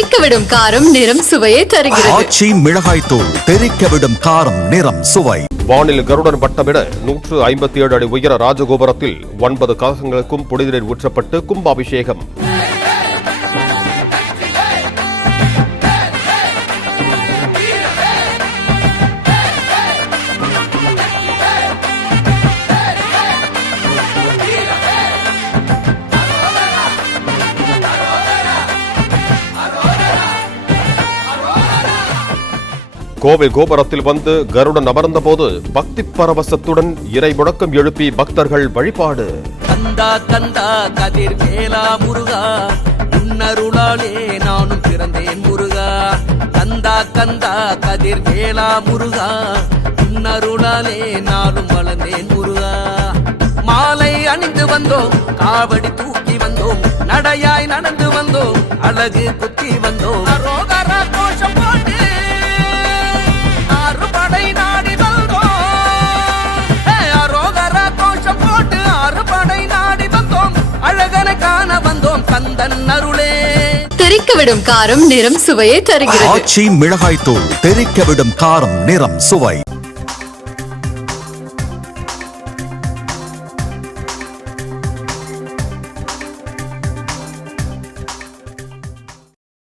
தெறிக்கவிடும் காரம் நிறம் சுவையை தருகிறது. ஆச்சி மிளகாய் தூள் தெறிக்கவிடும் காரம் நிறம் சுவை. வானில் கருடன் வட்டமிட நூற்று ஐம்பத்தி ஏழு அடி உயர ராஜகோபுரத்தில் ஒன்பது கலசங்களுக்கும் புனிதநீர் ஊற்றப்பட்டு கும்பாபிஷேகம். கோவை கோபுரத்தில் வந்து கருடன் அமர்ந்தபோது பக்தி பரவசத்துடன் இறை முழக்கம் எழுப்பி பக்தர்கள் வழிபாடு. கந்தா கந்தா கதிர் வேலா முருகா உன்னருளாலே நானும் பிறந்தேன் முருகா. கந்தா கந்தா கதிர் வேலா முருகா உன்னருளாலே நானும் வளர்ந்தேன் முருகா. மாலை அணிந்து வந்தோம் காவடி தூக்கி வந்தோம் நடையாய் நடந்து வந்தோம் அழகு குத்தி வந்தோம். தெறிக்கவிடும் காரம் நிறம் சுவையை தருகிறது. ஆச்சி மிளகாய் தூள் தெறிக்கவிடும் காரம் நிறம் சுவை.